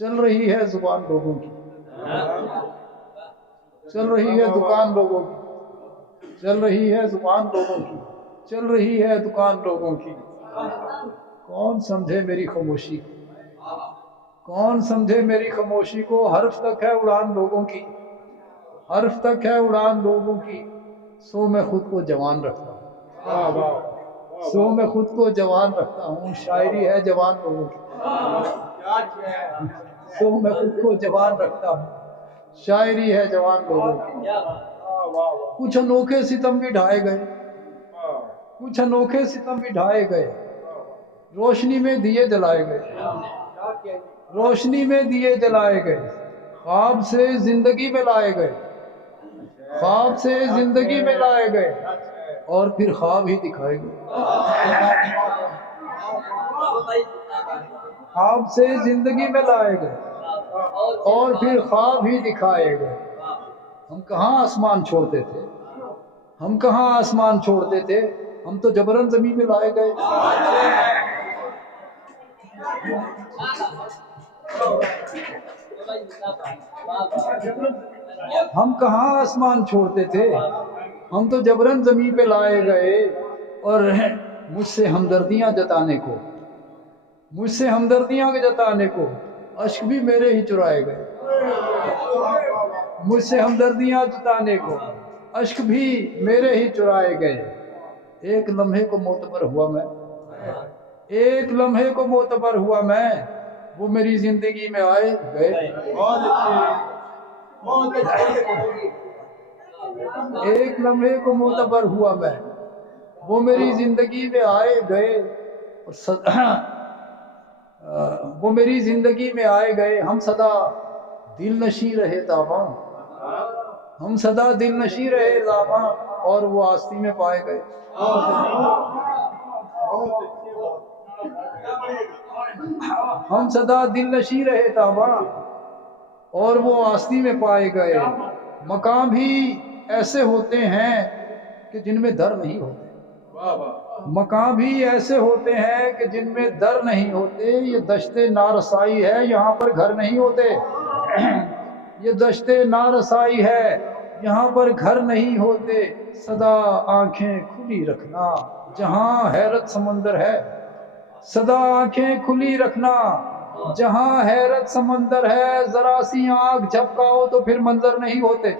چل رہی ہے زبان لوگوں کی، چل رہی ہے دکان لوگوں کی، چل رہی ہے زبان لوگوں کی، چل رہی ہے دکان لوگوں کی۔ کون سمجھے میری خاموشی کو، کون سمجھے میری خاموشی کو، حرف تک ہے اڑان لوگوں کی، حرف تک ہے اڑان لوگوں کی۔ سو میں خود کو جوان رکھتا ہوں، سو میں خود کو جوان رکھتا ہوں، شاعری ہے جوان لوگوں کی، سو میں خود کو جوان رکھتا ہوں، شاعری ہے جوان لوگوں کی۔ کچھ انوکھے ستم بھی ڈھائے گئے، کچھ انوکھے ستم بھی ڈھائے گئے، روشنی میں دیے جلائے گئے، روشنی میں دیے جلائے گئے، خواب سے زندگی میں لائے گئے، خواب سے زندگی میں لائے گئے، اور پھر خواب ہی دکھائے گئے، خواب سے زندگی میں لائے گئے، اور پھر خواب ہی دکھائے گئے۔ ہم کہاں آسمان چھوڑتے تھے، ہم کہاں آسمان چھوڑتے تھے، ہم تو جبرن زمین میں لائے گئے۔ ہم کہاں آسمان چھوڑتے تھے، ہم تو جبرن زمین پہ لائے گئے، اور مجھ سے ہمدردیاں جتانے کو، مجھ سے ہمدردیاں جتانے کو اشک بھی میرے ہی چرائے گئے، مجھ سے ہمدردیاں جتانے کو اشک بھی میرے ہی چرائے گئے۔ ایک لمحے کو معتبر ہوا میں، ایک لمحے کو معتبر ہوا میں، وہ میری زندگی میں آئے گئے، ایک لمحے کو معتبر ہوا میں، وہ میری زندگی میں آئے گئے، وہ میری زندگی میں آئے گئے۔ ہم صدا دل نشیں رہے تاباں، ہم صدا دل نشیں رہے تاباں، اور وہ آستی میں پائے گئے۔ ہم صدا دل نشیں رہے تاباں، اور وہ آستی میں پائے گئے۔ مقام بھی ایسے ہوتے ہیں کہ جن میں در نہیں ہوتے، مقام بھی ایسے ہوتے ہیں کہ جن میں در نہیں ہوتے۔ یہ دشت نارسائی ہے، یہاں پر گھر نہیں ہوتے، یہ دشت نارسائی ہے، یہاں پر گھر نہیں ہوتے۔ سدا آنکھیں کھلی رکھنا جہاں حیرت سمندر ہے، سدا آنکھیں کھلی رکھنا جہاں حیرت سمندر ہے۔ ذرا سی آنکھ جھپکاؤ تو پھر منظر نہیں ہوتے۔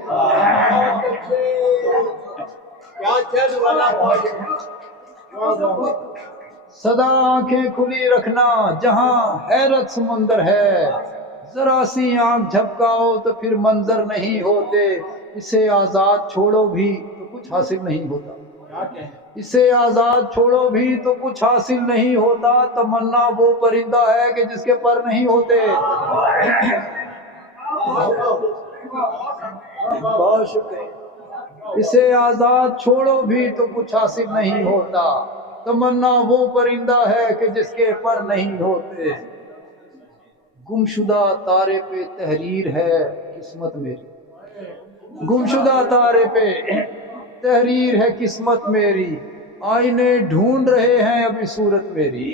سدا آنکھیں کھلی رکھنا جہاں حیرت سمندر ہے، ذرا سی آنکھ جھپکاؤ تو پھر منظر نہیں ہوتے۔ اسے آزاد چھوڑو بھی تو کچھ حاصل نہیں ہوتا، اسے آزاد چھوڑو بھی تو کچھ حاصل نہیں ہوتا۔ تمنا وہ پرندہ ہے کہ جس کے پر نہیں ہوتے، بہت شکریہ۔ اسے آزاد چھوڑو بھی تو کچھ حاصل نہیں ہوتا۔ تمنا وہ پرندہ ہے کہ جس کے پر نہیں ہوتے۔ گمشدہ تارے پہ تحریر ہے قسمت میری، گمشدہ تارے پہ تحریر ہے قسمت میری۔ آئینے ڈھونڈ رہے ہیں ابھی صورت میری،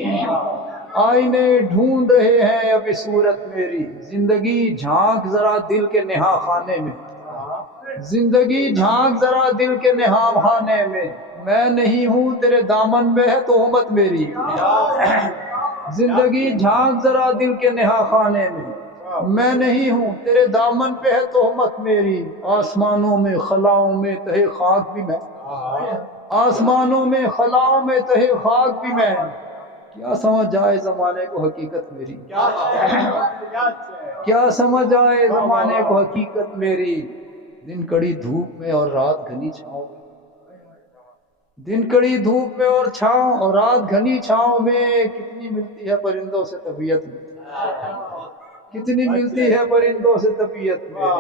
آئینے ڈھونڈ رہے ہیں ابھی صورت میری۔ زندگی جھانک ذرا دل کے نہا خانے میں، زندگی جھانک ذرا دل کے نہا خانے میں۔ میں نہیں ہوں تیرے دامن میں ہے تہمت میری، زندگی جھانک ذرا دل کے نہا خانے میں۔ میں نہیں ہوں تیرے دامن پہ ہے تہمت میری۔ آسمانوں میں خلاؤں میں تہے خاک بھی میں، آسمانوں میں خلاؤں میں تہے خاک بھی میں۔ کیا سمجھ جائے زمانے کو حقیقت میری، کیا سمجھ آئے زمانے کو حقیقت میری۔ دن کڑی دھوپ میں اور رات گھنی چھاؤں میں، دن کڑی دھوپ میں اور چھاؤں اور رات گھنی چھاؤں میں۔ کتنی ملتی ہے پرندوں سے طبیعت میں، کتنی ملتی ہے پرندوں سے طبیعت میں۔